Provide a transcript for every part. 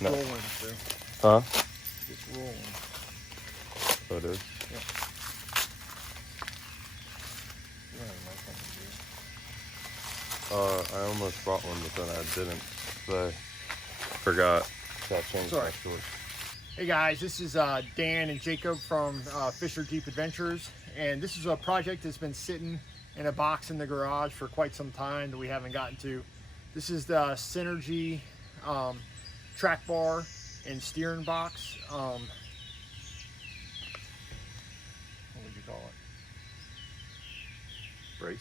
No. Rolling through. Huh? It's rolling. So it is. Yeah. I almost bought one, but then I didn't. So I forgot. Got changed my shorts. Hey guys, this is Dan and Jacob from Fisher Jeep Adventures, and this is a project that's been sitting in a box in the garage for quite some time that we haven't gotten to. This is the Synergy track bar and steering box. What would you call it? Brace?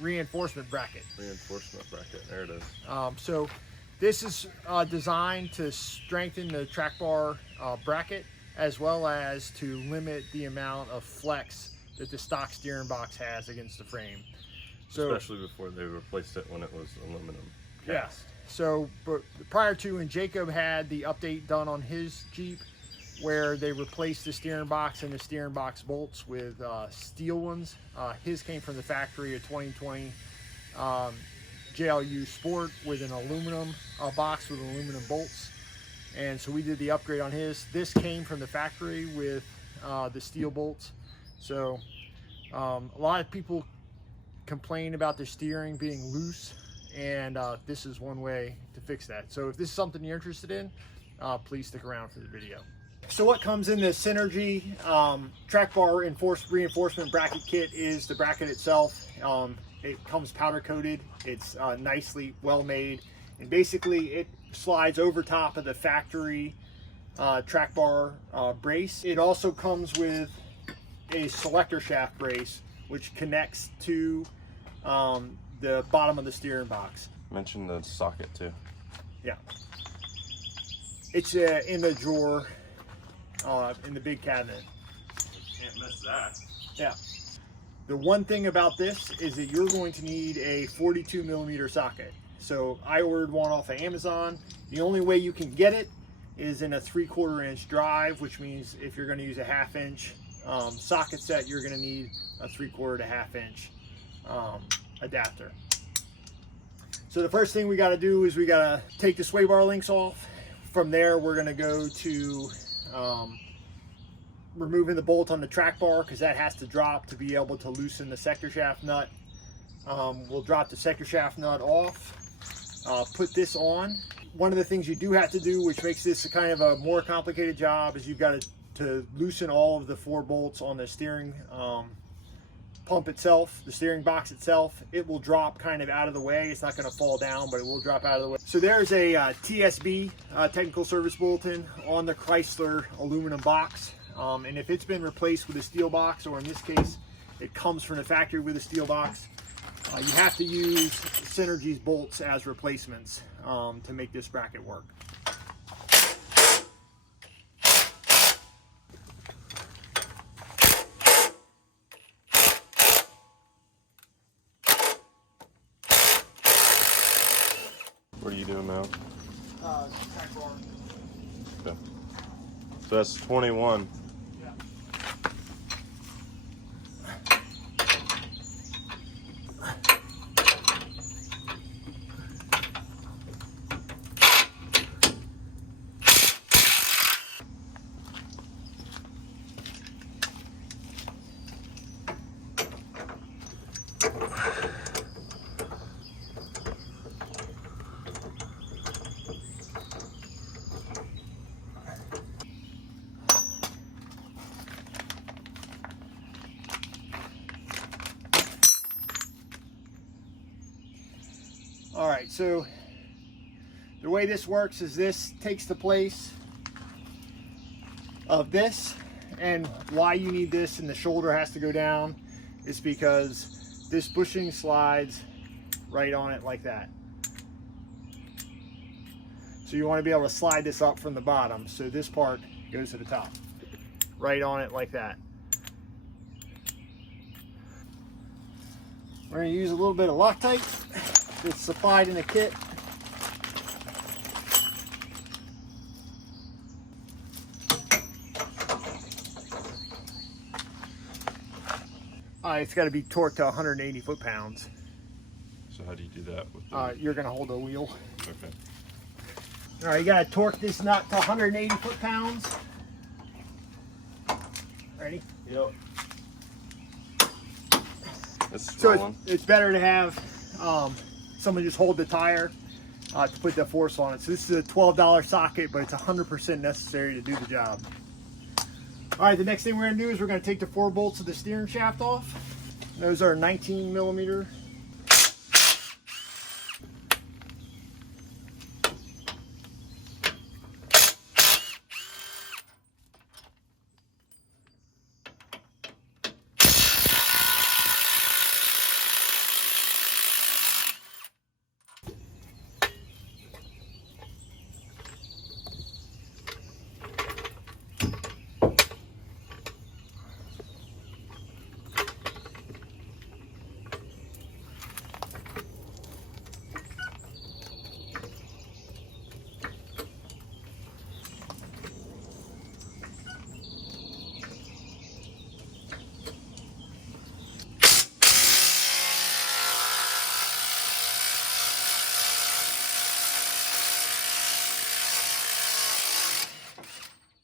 Reinforcement bracket. Reinforcement bracket, there it is. So this is designed to strengthen the track bar bracket, as well as to limit the amount of flex that the stock steering box has against the frame. So, especially before they replaced it when it was aluminum cast. Yes. So but prior to, when Jacob had the update done on his Jeep, where they replaced the steering box and the steering box bolts with steel ones. His came from the factory, a 2020 JLU Sport with an aluminum box with aluminum bolts. And so we did the upgrade on his. This came from the factory with the steel bolts. So a lot of people complain about the steering being loose, and this is one way to fix that. So if this is something you're interested in, please stick around for the video. So what comes in the Synergy track bar reinforcement bracket kit is the bracket itself. It comes powder coated. It's nicely well made, and basically it slides over top of the factory track bar brace. It also comes with a selector shaft brace, which connects to the bottom of the steering box. Mention the socket too. Yeah, it's in the drawer in the big cabinet. Can't miss that. Yeah. The one thing about this is that you're going to need a 42mm socket. So I ordered one off of Amazon. The only way you can get it is in a 3/4 inch drive, which means if you're going to use a 1/2 inch socket set, you're going to need a 3/4 to 1/2 inch adapter. So the first thing we got to do is we got to take the sway bar links off. From there, we're going to go to removing the bolt on the track bar, because that has to drop to be able to loosen the sector shaft nut. We'll drop the sector shaft nut off, put this on. One of the things you do have to do, which makes this a kind of a more complicated job, is you've got to loosen all of the 4 bolts on the steering pump itself, the steering box itself. It will drop kind of out of the way. It's not going to fall down, but it will drop out of the way. So there's a TSB, technical service bulletin, on the Chrysler aluminum box. And if it's been replaced with a steel box, or in this case, it comes from the factory with a steel box, you have to use Synergy's bolts as replacements to make this bracket work. What are you doing now? Track bar. Okay. So that's 21. Yeah. All right, so the way this works is this takes the place of this, and why you need this and the shoulder has to go down is because this bushing slides right on it like that. So you want to be able to slide this up from the bottom, so this part goes to the top, right on it like that. We're going to use a little bit of Loctite. It's supplied in the kit. It's got to be torqued to 180 foot-pounds. So how do you do that with the... You're going to hold the wheel. Okay. All right, you gotta torque this nut to 180 foot-pounds. Ready? Yep. So it's better to have someone just hold the tire to put the force on it. So this is a $12 socket, but it's 100% necessary to do the job. All right, the next thing we're gonna do is we're gonna take the 4 bolts of the steering shaft off. Those are 19 millimeter.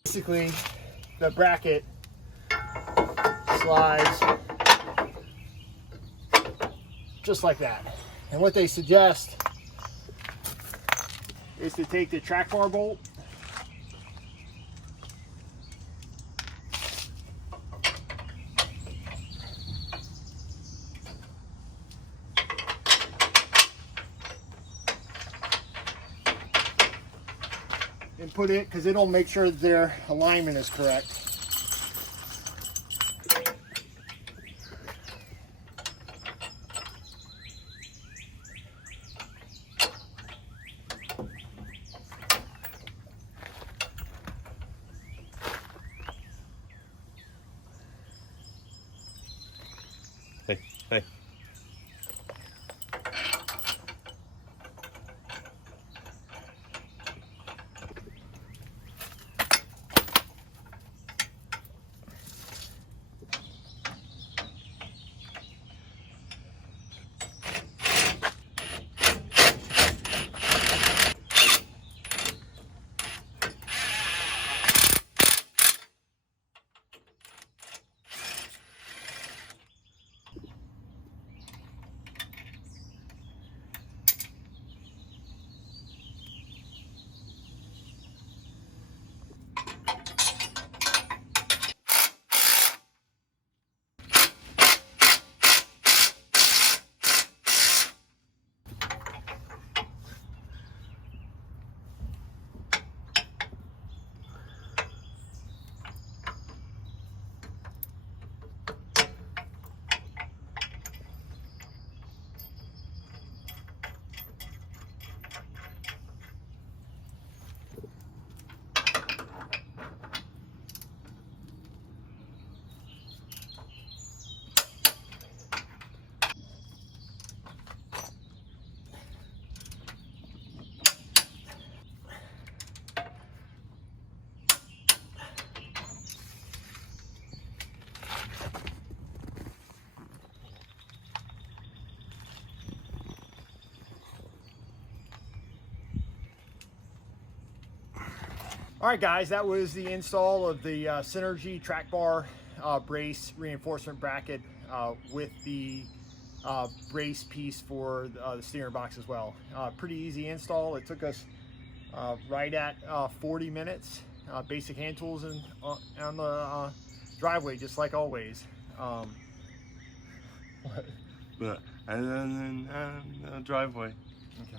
Basically, the bracket slides just like that. And what they suggest is to take the track bar bolt and put it, because it'll make sure that their alignment is correct. Hey. All right, guys, that was the install of the Synergy track bar brace reinforcement bracket with the brace piece for the steering box as well. Pretty easy install. It took us right at 40 minutes. Basic hand tools on the driveway, just like always. And then driveway. Okay.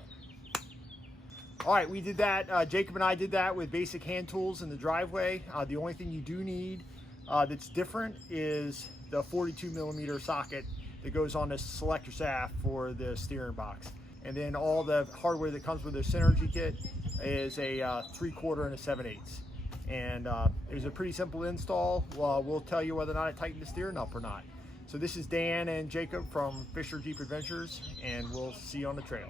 All right, we did that. Jacob and I did that with basic hand tools in the driveway. The only thing you do need that's different is the 42 millimeter socket that goes on the selector shaft for the steering box. And then all the hardware that comes with the Synergy kit is a 3/4 and a 7/8. And it was a pretty simple install. We'll tell you whether or not it tightened the steering up or not. So this is Dan and Jacob from Fisher Jeep Adventures, and we'll see you on the trail.